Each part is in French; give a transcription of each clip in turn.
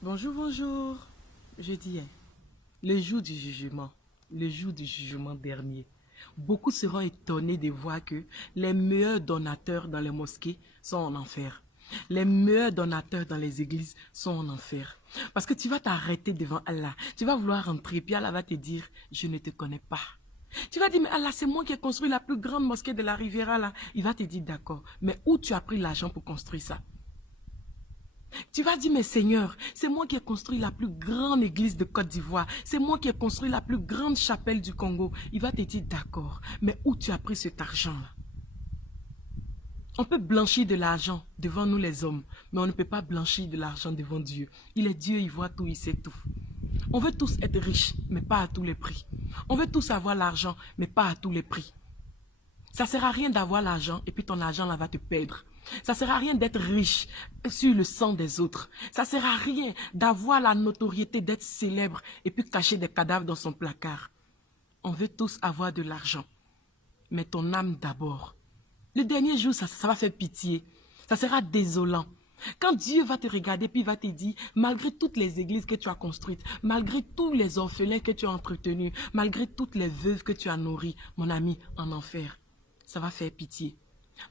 Bonjour, bonjour. Je dis, le jour du jugement, le jour du jugement dernier, beaucoup seront étonnés de voir que les meilleurs donateurs dans les mosquées sont en enfer. Les meilleurs donateurs dans les églises sont en enfer. Parce que tu vas t'arrêter devant Allah. Tu vas vouloir rentrer, puis Allah va te dire, je ne te connais pas. Tu vas dire, mais Allah, c'est moi qui ai construit la plus grande mosquée de la Riviera, là. Il va te dire, d'accord, mais où tu as pris l'argent pour construire ça? Tu vas dire, mais Seigneur, c'est moi qui ai construit la plus grande église de Côte d'Ivoire. C'est moi qui ai construit la plus grande chapelle du Congo. Il va te dire, d'accord, mais où tu as pris cet argent-là? On peut blanchir de l'argent devant nous les hommes, mais on ne peut pas blanchir de l'argent devant Dieu. Il est Dieu, il voit tout, il sait tout. On veut tous être riches, mais pas à tous les prix. On veut tous avoir l'argent, mais pas à tous les prix. Ça ne sert à rien d'avoir l'argent et puis ton argent là va te perdre. Ça ne sert à rien d'être riche sur le sang des autres. Ça ne sert à rien d'avoir la notoriété d'être célèbre et puis cacher des cadavres dans son placard. On veut tous avoir de l'argent. Mais ton âme d'abord. Le dernier jour, ça va faire pitié. Ça sera désolant. Quand Dieu va te regarder puis il va te dire, malgré toutes les églises que tu as construites, malgré tous les orphelins que tu as entretenus, malgré toutes les veuves que tu as nourries, mon ami, en enfer, ça va faire pitié.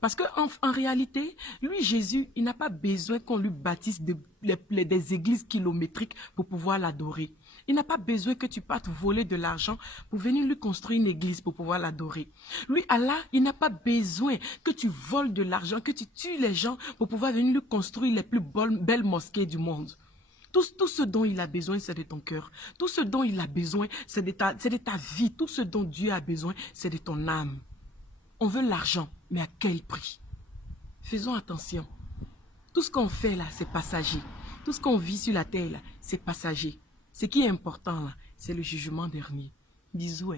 Parce qu'en réalité, lui, Jésus, il n'a pas besoin qu'on lui bâtisse des églises kilométriques pour pouvoir l'adorer. Il n'a pas besoin que tu partes voler de l'argent pour venir lui construire une église pour pouvoir l'adorer. Lui, Allah, il n'a pas besoin que tu voles de l'argent, que tu tues les gens pour pouvoir venir lui construire les plus belles mosquées du monde. Tout ce dont il a besoin, c'est de ton cœur. Tout ce dont il a besoin, c'est de ta vie. Tout ce dont Dieu a besoin, c'est de ton âme. On veut l'argent, mais à quel prix? Faisons attention. Tout ce qu'on fait là, c'est passager. Tout ce qu'on vit sur la terre là, c'est passager. Ce qui est important là, c'est le jugement dernier. Bisous.